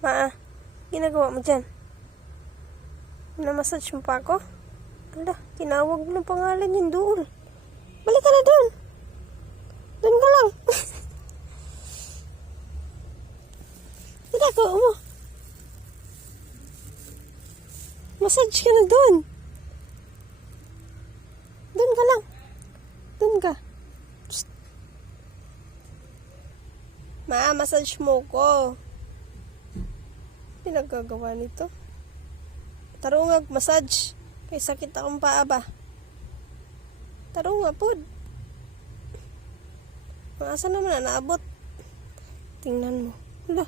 Ma, ginagawa mo dyan? Minamassage mo pa ako? Ala, tinawag mo ng pangalan yung doon. Balik ka na doon. Doon ka lang. Ginagawa mo. Massage ka na doon. Doon ka lang. Doon ka. Psst. Ma, massage mo ko. Pinagagawa nito. Tarungag, massage. Kay sakit akong paa ba? Tarunga pod. Asa naman na naabot? Tingnan mo. Hala.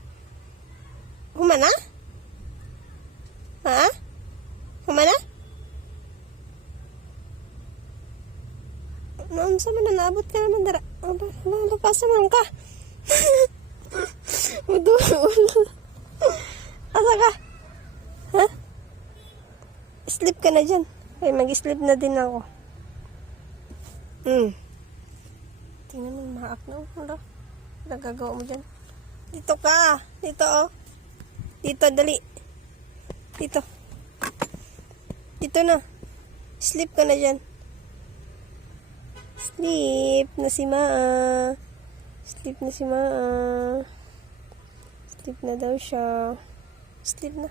Humana? Ha? Humana? Naunsa man na naabot ka naman dara. Hala, pasa man ka. Udul. Asa ka? Ha? Sleep ka na dyan. Ay, mag-sleep na din ako. Tingnan mo, maak na. Ano? Nagagawa mo dyan. Dito ka. Dito, oh. Dito, dali. Dito. Dito na. Sleep ka na dyan. Sleep na si Maa. Sleep na si Maa. Sleep na daw siya. Sleep na.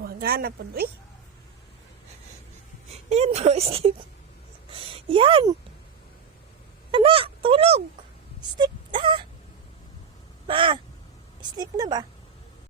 Wagana po. Uy. Ayan po, sleep. Yan. Anak, tulog. Sleep na. Ma, sleep na ba?